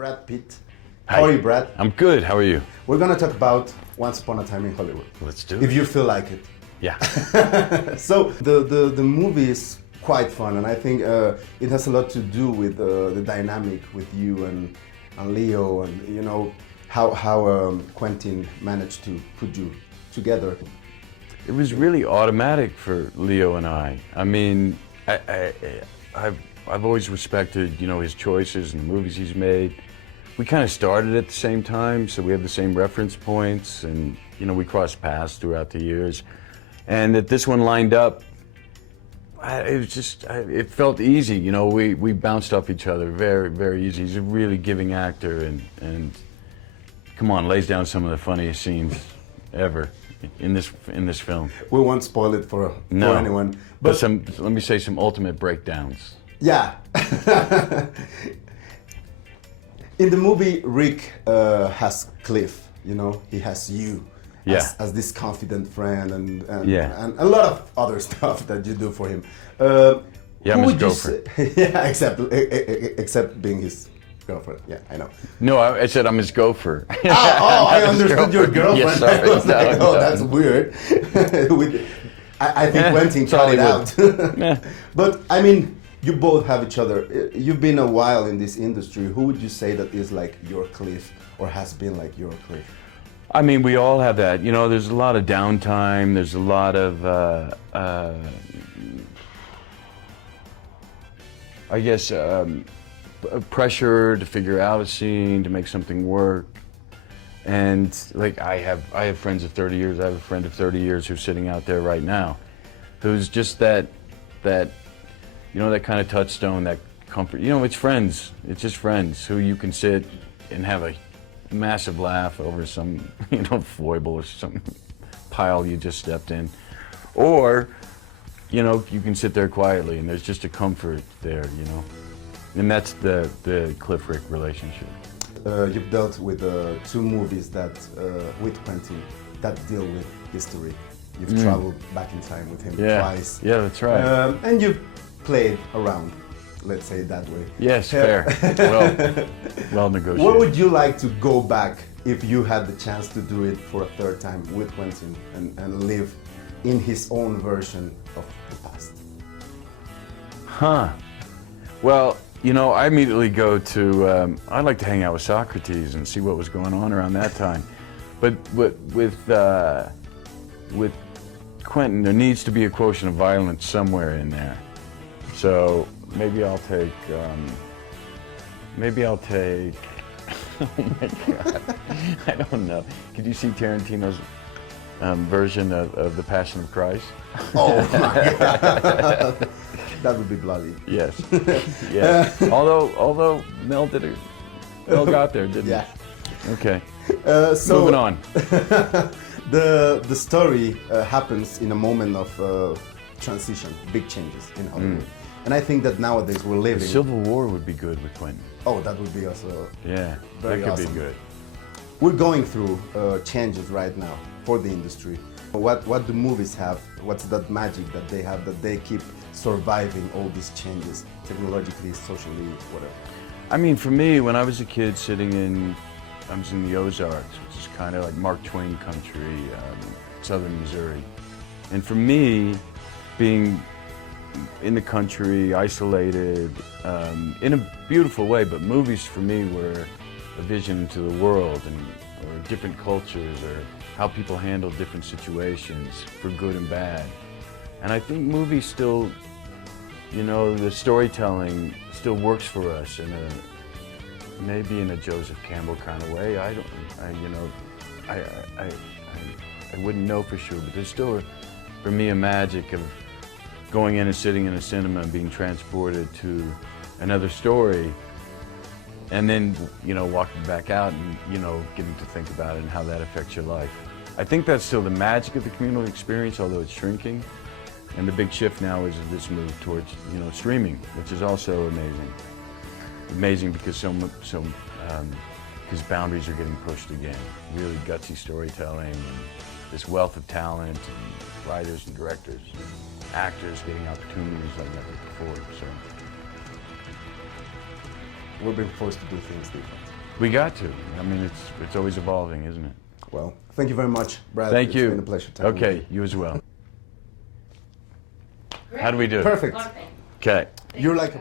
Brad Pitt. Hi. How are you, Brad? I'm good. How are you? We're gonna talk about Once Upon a Time in Hollywood. Let's do If it. you feel like it. Yeah. So the movie is quite fun, and I think it has a lot to do with the dynamic with you and Leo, and you know how Quentin managed to put you together. It was really automatic for Leo and I. I mean, I've always respected, you know, his choices and the movies he's made. We kind of started at the same time, so we have the same reference points, and you know, we crossed paths throughout the years. And that this one lined up, it was just, it felt easy. You know, we bounced off each other very easy. He's a really giving actor, and come on, lays down some of the funniest scenes ever in this film. We won't spoil it for anyone. But let me say some ultimate breakdowns. Yeah. In the movie, Rick has Cliff. You know, he has you. Yeah. As this confident friend and Yeah. a lot of other stuff that you do for him. Yeah, I'm his girlfriend. Yeah, except being his girlfriend. Yeah, I know. No, I said I'm his gopher. I understood your girlfriend. Yes, sorry. I was like, No. that's weird. I think Quentin cut it out. But I mean, you both have each other. You've been a while in this industry. Who would you say that is like your Cliff, or has been like your Cliff? I mean, we all have that. You know, there's a lot of downtime. There's a lot of, I guess, pressure to figure out a scene, to make something work. And like, I have friends of 30 years. I have a friend of 30 years who's sitting out there right now, who's just that, you know, that kind of touchstone, that comfort. You know, it's friends. It's just friends who you can sit and have a massive laugh over some, you know, foible or some pile you just stepped in. Or, you know, you can sit there quietly and there's just a comfort there, you know. And that's the Cliff Rick relationship. You've dealt with two movies that, with Quentin, that deal with history. You've traveled back in time with him twice. Yeah, that's right. And you've played around, let's say it that way. Yes, fair. Well negotiated. What would you like to go back if you had the chance to do it for a third time with Quentin and live in his own version of the past? Well, you know, I immediately go to, I'd like to hang out with Socrates and see what was going on around that time. But with Quentin, there needs to be a quotient of violence somewhere in there. So maybe I'll take, oh my God, I don't know. Could you see Tarantino's version of The Passion of Christ? Oh my God. That would be bloody. Yes, yes. Although Mel got there, didn't he? Yeah. Okay. So moving on. The story happens in a moment of transition, big changes in Hollywood. And I think that nowadays we're living. The Civil War would be good with Quentin. Oh, that would be also Yeah, very that could awesome. be good. We're going through changes right now for the industry. What do movies have? What's that magic that they have that they keep surviving all these changes, technologically, socially, whatever? I mean, for me, when I was a kid I was in the Ozarks, which is kind of like Mark Twain country, southern Missouri. And for me, being in the country, isolated, in a beautiful way, but movies for me were a vision into the world or different cultures or how people handle different situations for good and bad. And I think movies still, you know, the storytelling still works for us maybe in a Joseph Campbell kind of way. I wouldn't know for sure, but there's still, for me, a magic of going in and sitting in a cinema and being transported to another story, and then, you know, walking back out and, you know, getting to think about it and how that affects your life. I think that's still the magic of the communal experience, although it's shrinking. And the big shift now is this move towards, you know, streaming, which is also amazing. Amazing because because boundaries are getting pushed again. Really gutsy storytelling, and this wealth of talent, and writers and directors, and actors getting opportunities like never before. So we're being forced to do things different. We got to. I mean, it's always evolving, isn't it? Well, thank you very much, Brad. Thank you. It's been a pleasure talking with Okay, you as well. How do we do? Perfect. Okay. You're like a